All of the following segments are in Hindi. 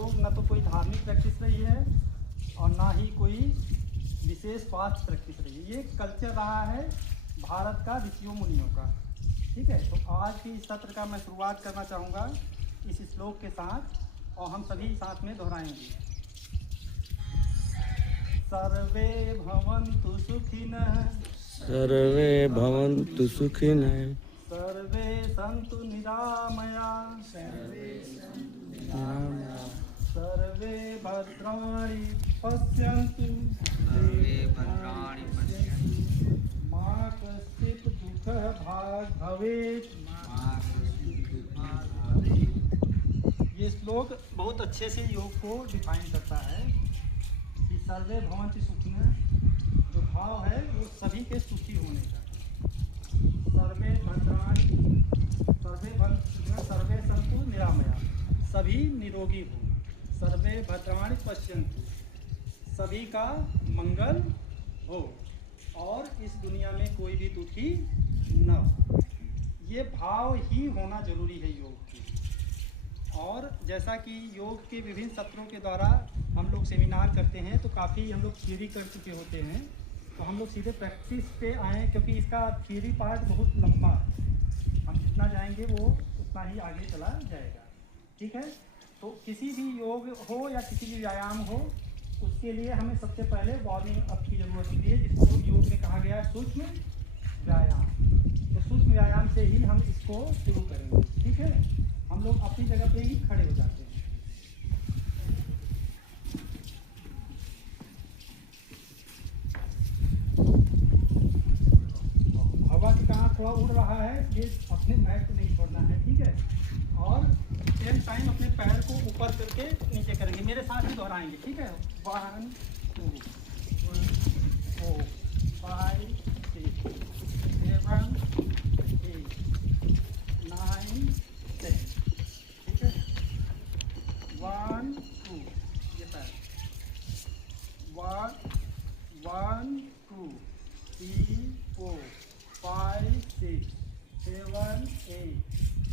योग न तो कोई धार्मिक प्रैक्टिस रही है और ना ही कोई विशेष स्वास्थ्य प्रैक्टिस रही है। ये कल्चर रहा है भारत का ऋषियों मुनियों का। ठीक है, तो आज के इस सत्र का मैं शुरुआत करना चाहूँगा इस श्लोक के साथ और हम सभी साथ में दोहराएंगे। सर्वे भवन्तु सुखिनः, सर्वे भवन्तु सुखिनः, सर्वे सन्तु निरामयाः, सर्वे भद्राणि पश्यन्तु, मा कश्चित् दुःखभाग् भवेत्। ये श्लोक बहुत अच्छे से योग को डिफाइन करता है कि सर्वे भवन्तु सुखिनः जो भाव है वो सभी के सुखी होने का। सर्वे भद्राणि, सर्वे सन्तु निरामया, सभी निरोगी हो। सर्वे भद्राणि पश्यन्तु, सभी का मंगल हो और इस दुनिया में कोई भी दुखी न हो। ये भाव ही होना जरूरी है योग की। और जैसा कि योग के विभिन्न सत्रों के द्वारा हम लोग सेमिनार करते हैं तो काफ़ी हम लोग थ्योरी कर चुके होते हैं, तो हम लोग सीधे प्रैक्टिस पे आए क्योंकि इसका थ्योरी पार्ट बहुत लंबा है। हम जितना जाएंगे वो उतना ही आगे चला जाएगा। ठीक है, तो किसी भी योग हो या किसी भी व्यायाम हो, उसके लिए हमें सबसे पहले वार्मिंग अप की ज़रूरत होती है, जिसको योग में कहा गया है सूक्ष्म व्यायाम। तो सूक्ष्म व्यायाम से ही हम इसको शुरू करेंगे। ठीक है, हम लोग अपनी जगह पे ही खड़े हो जाते हैं। हवा के कहाँ थोड़ा उड़ रहा है, ये अपने मैट को नहीं छोड़ना है। ठीक है, और सेम टाइम अपने पैर को ऊपर करके नीचे करेंगे। मेरे साथ ही दोहराएंगे। ठीक है, 1 2 3 4 5 6 7 8 9 10। ठीक है, 1 2, ये पैर 1 2 3 4 5 6 7 8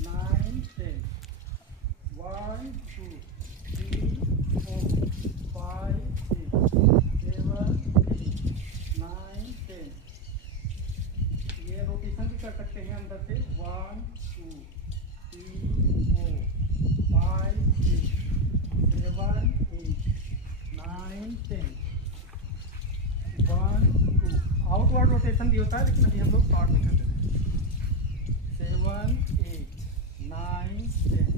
9 10। 1 2 3 4 5 6 7 8 9 10। ये रोटेशन भी कर सकते हैं अंदर से। 1 2 3 4 5 6 7 8 9 10। 1 2, आउटवर्ड रोटेशन भी होता है लेकिन अभी हम लोग शॉर्ट में कर रहे हैं। 7 8 9 10।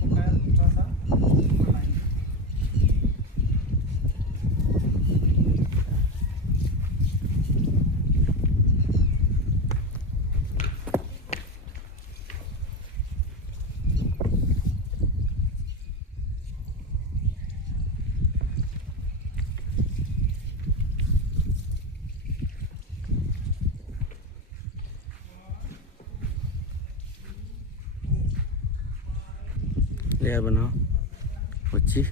तो पैर थोड़ा सा बढ़ाएंगे। लेयर बनाओ बच्ची।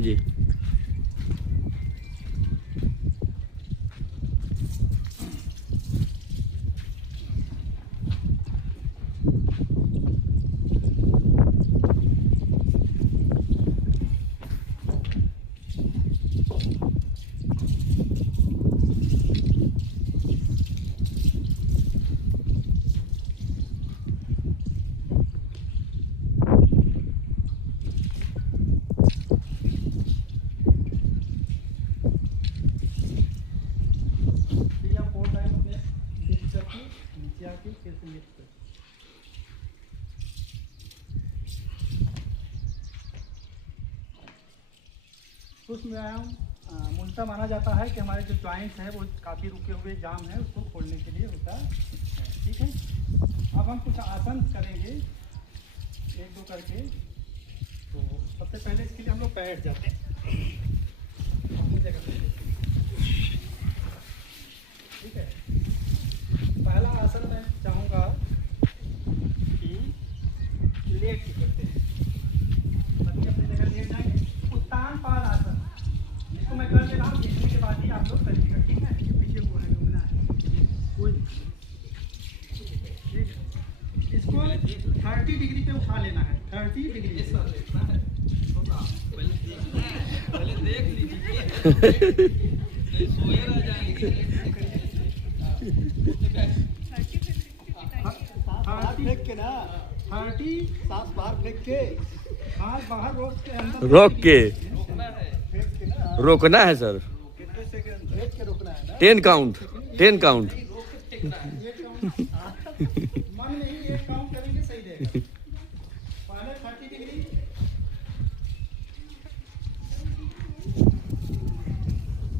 जी सूक्ष्म व्यायाम मूलतः माना जाता है कि हमारे जो जॉइंट्स हैं वो काफ़ी रुके हुए जाम है, उसको खोलने के लिए होता है। ठीक है, अब हम कुछ आसन करेंगे एक दो करके। तो सबसे पहले इसके लिए हम लोग बैठ जाते हैं अपनी जगह पे। ठीक है, पहला आसन मैं चाहूँगा कि लेट के करते हैं। सभी अपनी जगह लेट जाएंगे। उत्तान पाद आसन, इसको मैं कर दे रहा हूँ, देखने के बाद ही आप लोग करिएगा। ठीक है, पीछे वो है घूमना है कोई नहीं। ठीक है, इसको 30 डिग्री पे उठा लेना है। 30 डिग्री पहले देख लीजिए सोए रह जाएंगे। 30 फेंक के ना, 30 सांस बाहर फेंक के, सांस बाहर रोक के, अंदर रोक के फेंक के ना, रोकना है सर। कितने सेकंड फेंक के रोकना है ना। 10 काउंट 10 काउंट। मन में ही एक काउंट करेंगे, सही रहेगा। पहले 30 डिग्री,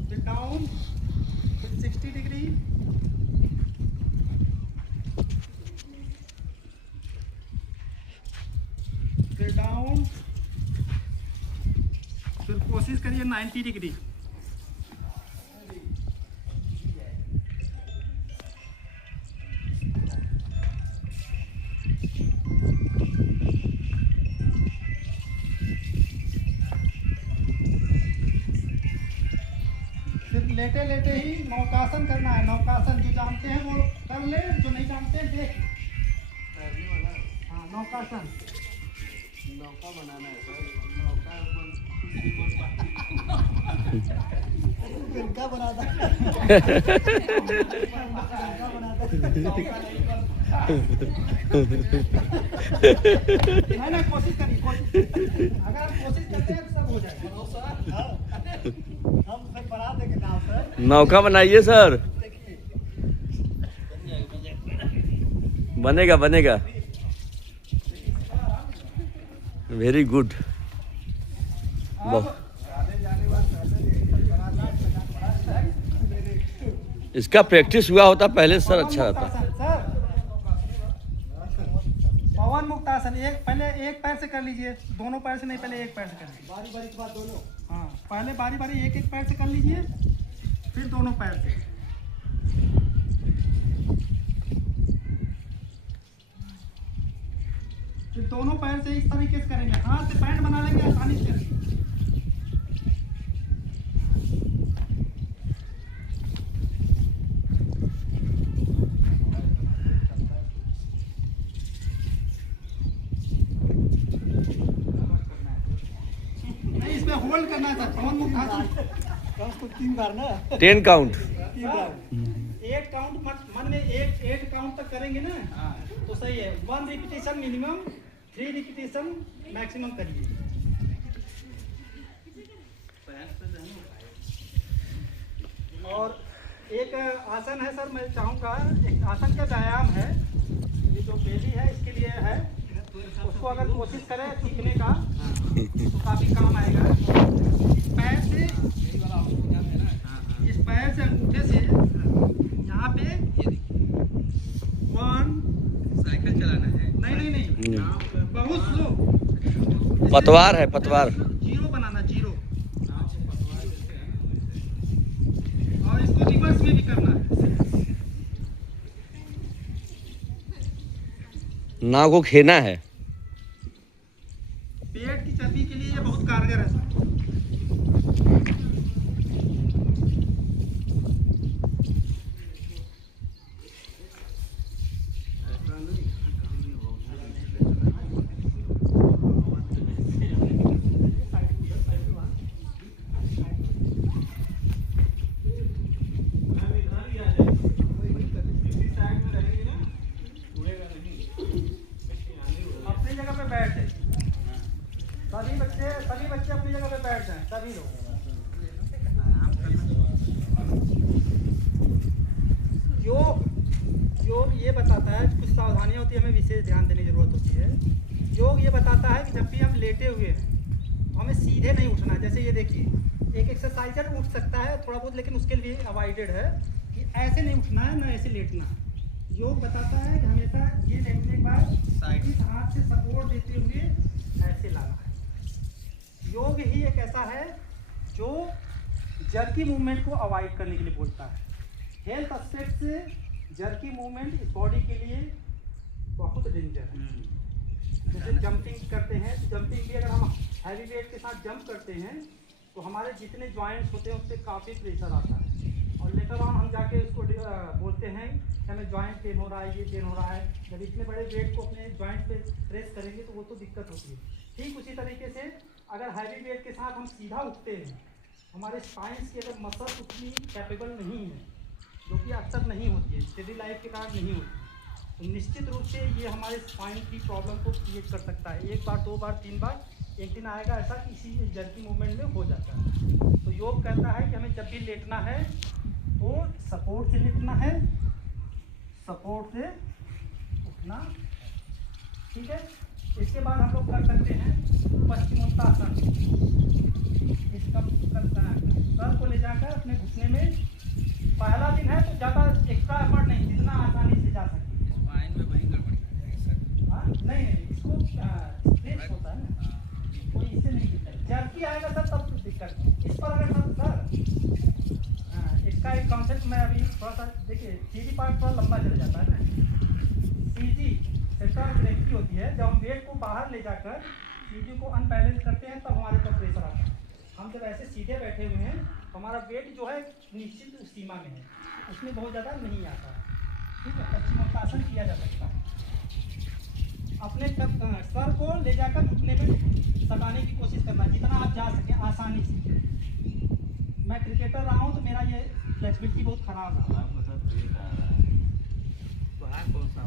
फिर डाउन, फिर 60 डिग्री, फिर डाउन, फिर कोशिश करिए 90 डिग्री। फिर लेटे लेटे ही नौकासन करना है। नौकासन जो जानते हैं वो कर ले, जो नहीं जानते हैं देख। हाँ, नौकासन। नौका बनाना है सर। नौका तिनका बना दे। नहीं, कोशिश करिए, कोशिश। अगर आप कोशिश करते हैं तो सब हो जाएगा। हम सब बना देंगे नाव सर। नौका बनाइए सर। बनेगा बनेगा। Very good. अब इसका प्रैक्टिस हुआ होता पहले सर, अच्छा पवन रहता। मुक्तासन, सर पवन मुक्तासन, पहले एक पैर से कर लीजिए, दोनों पैर से नहीं, पहले एक पैर से कर लीजिए। बारी बारी के बाद दोनों। हाँ, पहले बारी बारी एक एक पैर से कर लीजिए, फिर दोनों पैर से। फिर दोनों पैर से इस तरीके से करेंगे, हाथ से पैंट बना लेंगे, आसानी से करेंगे। नहीं, इसमें होल्ड करना है सर, पवन मुक्तासन। 3 बार ना, 10 काउंट। 3 बार। एक काउंट मन में एक काउंट तक करेंगे ना, तो सही है। 1 रिपीटेशन मिनिमम, 3 रिपीटेशन मैक्सिमम करिए। और एक आसन है सर, मैं चाहूँगा, एक आसन का व्यायाम है, ये जो बेली है इसके लिए है। उसको अगर कोशिश करें सीखने का तो काफ़ी काम आएगा। इस पैर से अंगूठे से यहाँ पे 1, साइकिल चलाना है। नहीं, बहुत स्लो। पतवार है, पतवार। जीरो बनाना, जीरो। और इसको रिवर्स में भी करना है। नाव को खेना है। पेट की चर्बी के लिए ये बहुत कारगर है सर। अपनी जगह पे बैठ जाइए। सभी बच्चे अपनी जगह पे बैठ जाएं, सभी लोग। योग ये बताता है, कुछ सावधानियां होती है, हमें विशेष ध्यान देने की जरूरत होती है। योग ये बताता है कि जब भी हम लेटे हुए हैं तो हमें सीधे नहीं उठना है। जैसे ये देखिए, एक एक्सरसाइजर उठ सकता है थोड़ा बहुत, लेकिन उसके लिए अवॉइडेड है कि ऐसे नहीं उठना है, ना ऐसे लेटना। योग बताता है कि हमेशा ये लेटने के बाद इस हाथ से सपोर्ट देते हुए ऐसे लाना है। योग ही एक ऐसा है जो जर्की मूवमेंट को अवॉइड करने के लिए बोलता है। हेल्थ एस्पेक्ट से जर्की मूवमेंट इस बॉडी के लिए बहुत डेंजर है। जैसे जंपिंग करते हैं, तो जंपिंग भी अगर हम हैवी वेट के साथ जंप करते हैं तो हमारे जितने जॉइंट्स होते हैं उस पर काफ़ी प्रेशर आता है, और लेकर ऑन हम जाके उसको बोलते हैं कि हमें जॉइंट पेन हो रहा है, ये पेन हो रहा है। जब इतने बड़े वेट को अपने जॉइंट पे प्रेस करेंगे तो वो तो दिक्कत होती है। ठीक उसी तरीके से अगर हैवी वेट के साथ हम सीधा उठते हैं, हमारे स्पाइंस की अगर मसल्स उतनी कैपेबल नहीं है, जो कि अक्सर नहीं होती है, स्टेडी लाइफ के कारण नहीं होती, तो निश्चित रूप से ये हमारे स्पाइन की प्रॉब्लम को क्रिएट कर सकता है। एक बार, दो बार, तीन बार, एक दिन आएगा ऐसा कि इसी जर्की मूवमेंट में हो जाता है। तो योग कहता है कि हमें जब भी लेटना है तो सपोर्ट से लेटना है, सपोर्ट से उठना। ठीक है, इसके बाद हम लोग कर सकते हैं पश्चिमोत्तासन। इसका करता है सर को ले जाकर अपने घुटने में। पहला दिन है तो ज़्यादा एक्स्ट्रा एफर्ट नहीं, जितना आसानी से जा सके। स्पाइन में वही गड़बड़ है सर। हाँ नहीं, इसको स्ट्रेच होता है ना, कोई इससे नहीं दिक्कत। जर्की आएगा सर तब कुछ दिक्कत नहीं। इस पर अगर सर इसका एक कॉन्सेप्ट मैं अभी थोड़ा सा देखिए, सीधी पार्ट थोड़ा लंबा चल जाता है ना। सीधी सेंट्रल ग्रेविटी होती है, जब हम वेट को बाहर ले जाकर सीधी को अनबैलेंस करते हैं तब हमारे ऊपर प्रेशर आता है। हम जब ऐसे सीधे बैठे हुए हैं तो हमारा वेट जो है निश्चित सीमा में है, उसमें बहुत ज़्यादा नहीं आता है। ठीक है, पश्चिमोत्तासन किया जा सकता है। अपने सर को ले जाकर घुटने में सटाने की कोशिश करना, जितना आप जा सकें आसानी से। मैं क्रिकेटर रहा हूँ तो मेरा ये फ्लेक्सिबिलिटी बहुत खराब है। कौन सा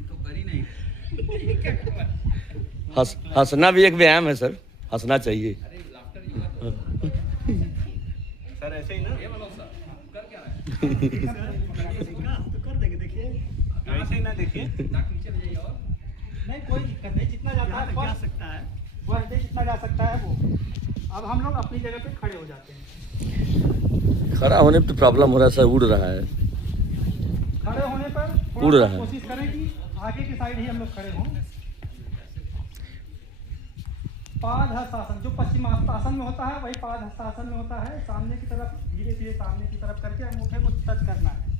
तो कर ही नहीं। हंसना भी एक व्यायाम है सर, हंसना चाहिए। सर ऐसे ही ना ये वाला सर कर क्या रहा है? तो कर देंगे, देखिए ऐसे ही ना, देखिए नाक नीचे ले जाइए। और नहीं कोई दिक्कत नहीं, जितना जाता है जा सकता है वह जितना जा सकता है वो। अब हम लोग अपनी जगह पे खड़े हो जाते हैं। खड़ा होने पे तो प्रॉब्लम हो रहा है सर, उड़ रहा है। खड़े होने पर उड़ थोड़ा रहा सा है। कोशिश करें कि आगे की साइड ही हम लोग खड़े हों। पादहस्तासन जो पश्चिमास्तासन में होता है वही पादहस्तासन में होता है। सामने की तरफ धीरे धीरे सामने की तरफ करके अंगूठे को टच करना है।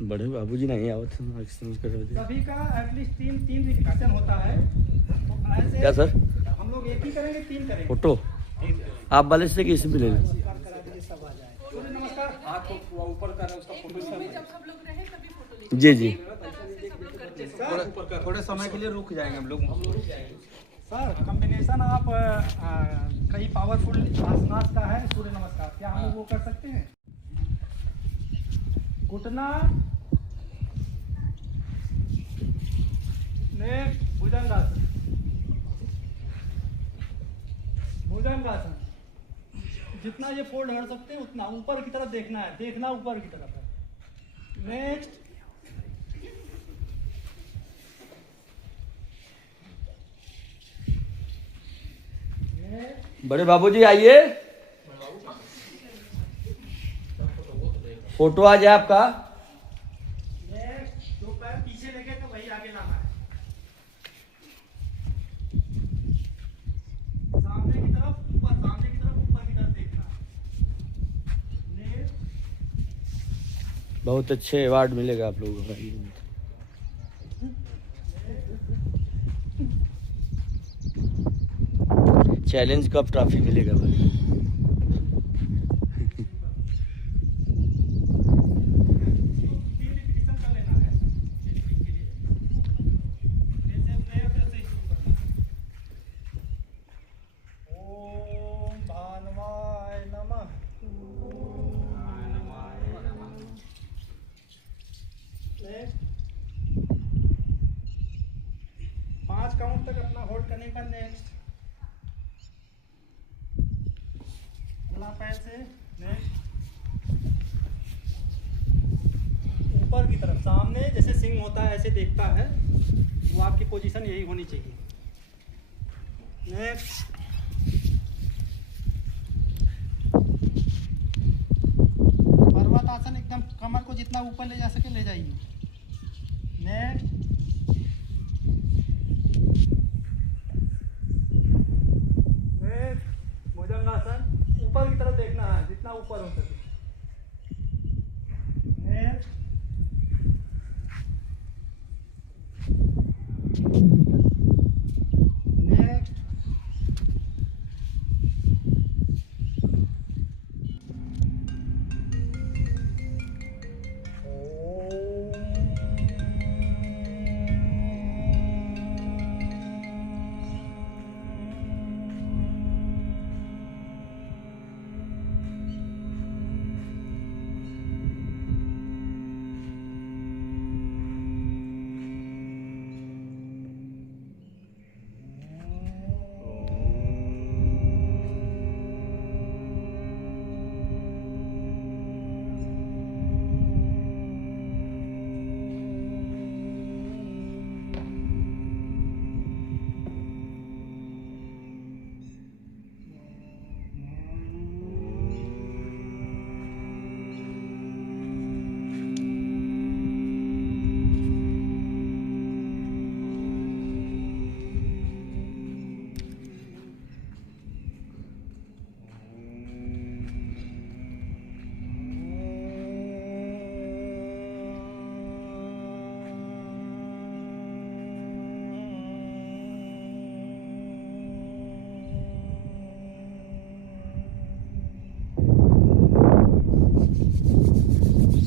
बड़े बाबूजी नहीं आवत सभी का एटलीस्ट तीन रिपीटिशन होता है। तो ऐसे क्या सर? हम लोग एक ही करेंगे, तीन करेंगे। फोटो आप वाले से किसी भी ले लें। सूर्य नमस्कार। हाथ को ऊपर कर उसका फोटो जी जी थोड़े समय के लिए रुक जाएंगे हम लोग। सर कॉम्बिनेशन आप कई पावरफुल आसनास का है सूर्य नमस्कार, क्या हम लोग वो कर सकते हैं? घुटना, नेक्स्ट भुजंगासन। भुजंगासन जितना ये फोल्ड कर सकते हैं उतना ऊपर की तरफ देखना है, देखना ऊपर की तरफ है। नेक्स्ट बड़े बाबूजी आइए, फोटो आ जाए आपका। नेक्स्ट दो पैर पीछे लेके तो वही आगे लाना है। सामने की तरफ ऊपर, सामने की तरफ ऊपर की तरफ देखना है। नेक्स्ट बहुत अच्छे अवार्ड मिलेगा आप लोगों को। चैलेंज कप ट्रॉफी मिलेगा भाई। करने का नेक्स्ट, अगला पैर से नेक्स्ट, ऊपर की तरफ सामने जैसे सिंह होता है ऐसे देखता है, वो आपकी पोजीशन यही होनी चाहिए। नेक्स्ट, पर्वत आसन एकदम कमर को जितना ऊपर ले जा सके ले जाइए। नेक्स्ट, नेक्स्ट, भुजंगासन ऊपर की तरफ देखना है जितना ऊपर हो सके। नेक्स्ट, नेक्स्ट,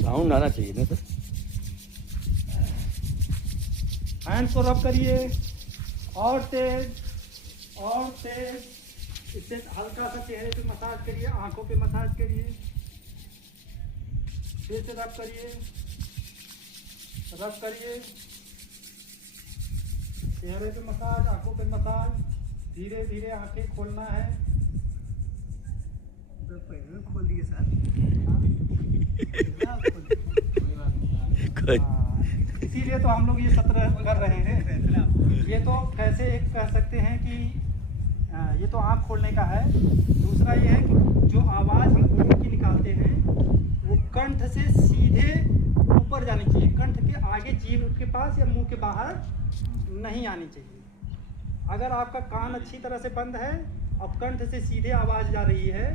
साउंड आना चाहिए ना सर। हैंड्स को रब करिए और तेज, और तेज। इससे हल्का सा चेहरे पे मसाज करिए, आंखों पे मसाज करिए, फिर से रब करिए, रब करिए, चेहरे पे मसाज, आंखों पे मसाज। धीरे धीरे आंखें खोलना है। तो पहले खोल दिए सर। इसीलिए तो हम लोग ये सत्र कर रहे हैं। ये तो कैसे एक कह सकते हैं कि ये तो आँख खोलने का है। दूसरा ये है कि जो आवाज़ हम ओम की निकालते हैं वो कंठ से सीधे ऊपर जानी चाहिए, कंठ के आगे जीभ के पास या मुंह के बाहर नहीं आनी चाहिए। अगर आपका कान अच्छी तरह से बंद है और कंठ से सीधे आवाज़ जा रही है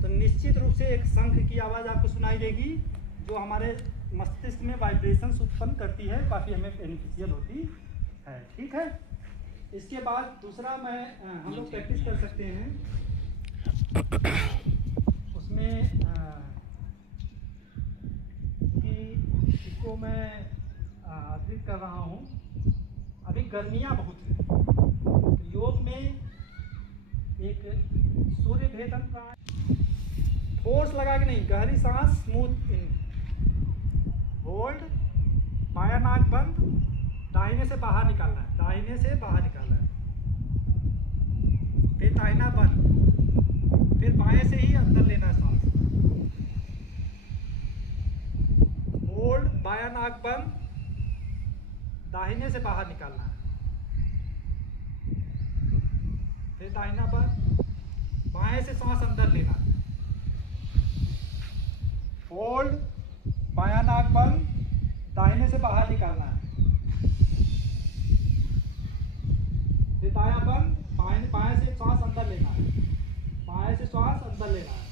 तो निश्चित रूप से एक शंख की आवाज़ आपको सुनाई देगी, जो हमारे मस्तिष्क में वाइब्रेशन उत्पन्न करती है, काफ़ी हमें बेनिफिशियल होती है। ठीक है। इसके बाद दूसरा हम लोग प्रैक्टिस कर सकते हैं। उसमें कि इसको मैं अतिरिक्त कर रहा हूँ। अभी गर्मियाँ बहुत हैं, तो योग में एक सूर्य भेदन प्राणायाम, फोर्स लगा के नहीं, गहरी सांस, स्मूथ इन, होल्ड, बायां नाक बंद, दाहिने से बाहर निकालना है, दाहिने से बाहर निकालना है, फिर दाहिना बंद, फिर बाएं से ही अंदर लेना है सांस, होल्ड, बायां नाक बंद, दाहिने से बाहर निकालना है, फिर दाहिना बंद, बाएं से सांस अंदर लेना है, होल्ड, बायां नाक बंद, दाहिने से बाहर निकालना है, फिर दायां बंद, बाएं से श्वास अंदर लेना है, बाएं से श्वास अंदर लेना है,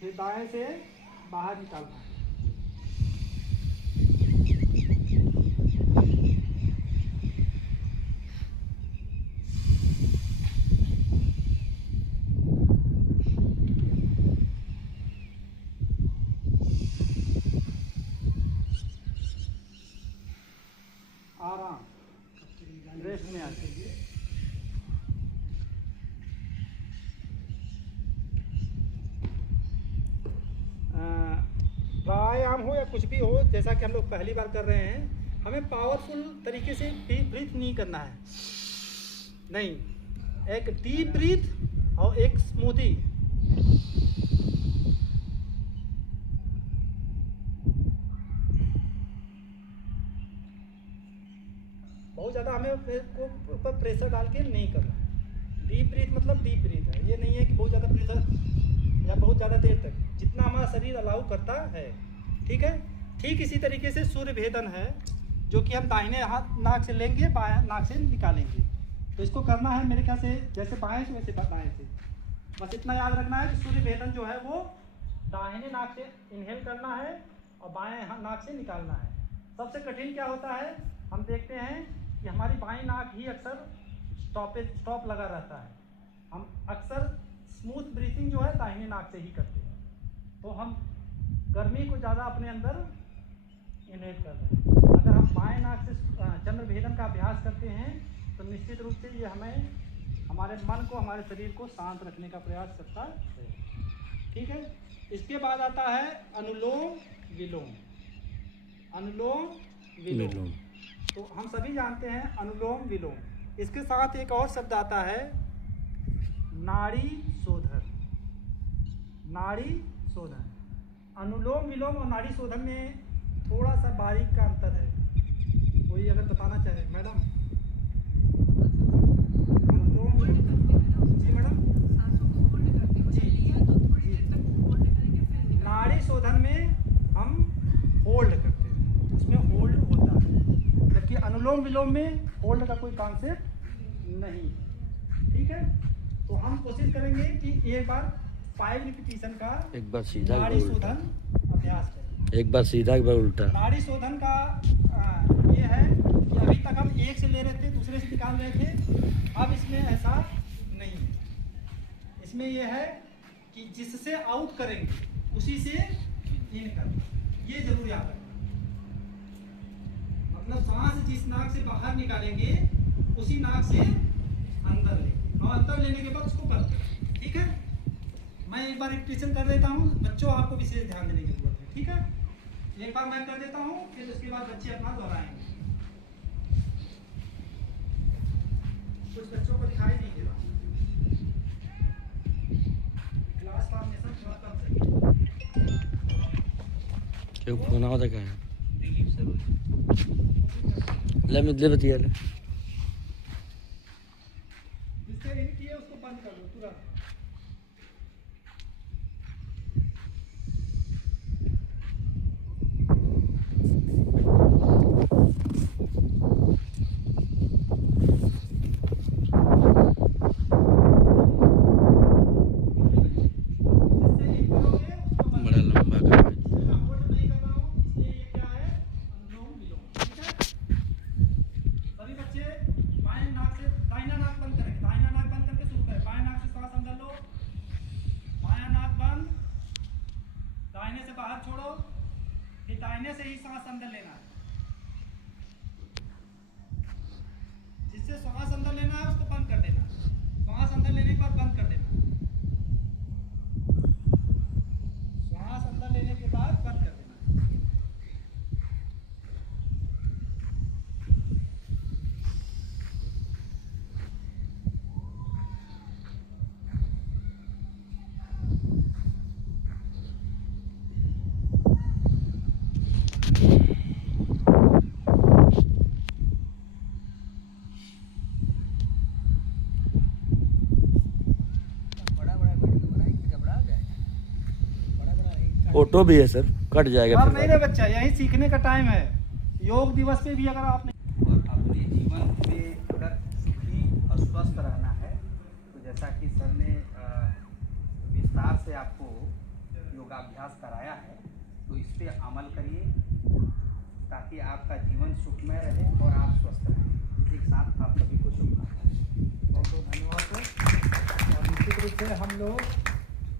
फिर दाएं से बाहर निकालना है। आराम, रेस्ट में आ जाइए। प्राणायाम हो या कुछ भी हो, जैसा कि हम लोग पहली बार कर रहे हैं, हमें पावरफुल तरीके से ब्रीथ नहीं करना है, नहीं, एक डीप ब्रीथ और एक स्मूथी। बहुत ज़्यादा हमें को ऊपर प्रेशर डाल के नहीं करना है। डीप ब्रीथ मतलब डीप ब्रीथ है, ये नहीं है कि बहुत ज़्यादा प्रेशर या बहुत ज़्यादा देर तक, जितना हमारा शरीर अलाउ करता है। ठीक है, ठीक इसी तरीके से सूर्य भेदन है, जो कि हम दाहिने हाथ नाक से लेंगे, बाएं नाक से निकालेंगे। तो इसको करना है मेरे ख्याल से जैसे बाएं से वैसे दाएं से, बस इतना याद रखना है कि सूर्य भेदन जो है वो दाहिने नाक से इनहेल करना है और बाएं नाक से निकालना है। सबसे कठिन क्या होता है, हम देखते हैं कि हमारी बाएं नाक ही अक्सर स्टॉप लगा रहता है। हम अक्सर स्मूथ ब्रीथिंग जो है दाहिने नाक से ही करते हैं, तो हम गर्मी को ज़्यादा अपने अंदर इनहेल कर रहे हैं। अगर हम बाएं नाक से चंद्र भेदन का अभ्यास करते हैं तो निश्चित रूप से ये हमें हमारे मन को, हमारे शरीर को शांत रखने का प्रयास करता है। ठीक है, इसके बाद आता है अनुलोम विलोम। अनुलोम विलोम तो हम सभी जानते हैं अनुलोम विलोम। इसके साथ एक और शब्द आता है नाड़ी शोधन। नाड़ी शोधन, अनुलोम विलोम और नाड़ी शोधन में थोड़ा सा बारीक का अंतर है। कोई अगर बताना चाहे मैडम। अनुलोम जी मैडम। नाड़ी शोधन में हम होल्ड करते हैं, उसमें होल्ड होता है, जबकि अनुलोम विलोम में होल्ड का कोई कॉन्सेप्ट नहीं। ठीक है, तो हम कोशिश करेंगे कि एक बार 5 रिपीटिशन का एक बार सीधा नाड़ी शोधन अभ्यास करें। एक बार सीधा, एक बार उल्टा। नाड़ी शोधन का ये है कि अभी तक हम एक से ले रहे थे, दूसरे से निकाल रहे थे, अब इसमें ऐसा नहीं है। इसमें यह है कि जिससे आउट करेंगे उसी से इन करना, ये जरूर याद रखना। मतलब सांस जिस नाक से बाहर निकालेंगे उसी नाक से अंदर लेंगे और अंदर लेने के बाद उसको बंद करें। ठीक है, मैं एक बार रिपीटिशन कर देता हूँ, बच्चों आपको विशेष ध्यान देने की जरूरत है। ठीक है, एक बार मैं कर देता हूँ, फिर उसके बाद बच्चे अपना दोहराएंगे। कुछ बच्चों को दिखाई नहीं दे रहा, क्लास फॉर्मेशन थोड़ा कम चाहिए। क्यों फोन आवता क्या है? ले मिदले बतिया ले। जिससे इन किए उसको बंद कर दो तुरंत। बड़ा लंबा का है। सभी बच्चे बाएं नाक से दाहिना नाक बंद करेंगे, दाहिना नाक बंद करके शुरू करें। बाएं नाक से सांस अंदर लो, बायां नाक बंद, दाहिने से बाहर छोड़ो, फिर दाहिने से ही सांस अंदर लेना है। जिससे सांस अंदर लेना है उसको बंद कर देना, सांस अंदर लेने के बाद बंद कर देना, सांस अंदर लेने के बाद बंद कर देना। फोटो भी है सर, कट जाएगा अब फिर नहीं रे बच्चा, यही सीखने का टाइम है। योग दिवस पे भी अगर आपने और अपने जीवन में अगर सुखी और स्वस्थ रहना है तो जैसा कि सर ने विस्तार से आपको योगाभ्यास कराया है, तो इस पे अमल करिए ताकि आपका जीवन सुखमय रहे और आप स्वस्थ रहें। इसी के साथ आप सभी को शुभकामनाएं। बहुत बहुत धन्यवाद सर। और निश्चित रूप से हम लोग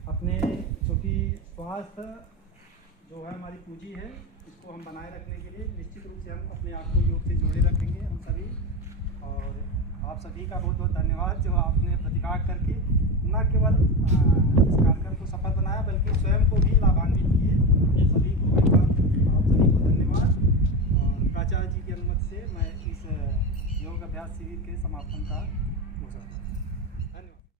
अपने क्योंकि स्वास्थ्य जो है हमारी पूंजी है, इसको हम बनाए रखने के लिए निश्चित रूप से हम अपने आप को योग से जोड़े रखेंगे हम सभी। और आप सभी का बहुत बहुत धन्यवाद जो आपने प्रतिकार करके न केवल इस कार्यक्रम को सफल बनाया बल्कि स्वयं को भी लाभान्वित किए। सभी को एक बार आप सभी को धन्यवाद। और प्राचार्य जी के अभ्यास शिविर के समापन का घोषणा।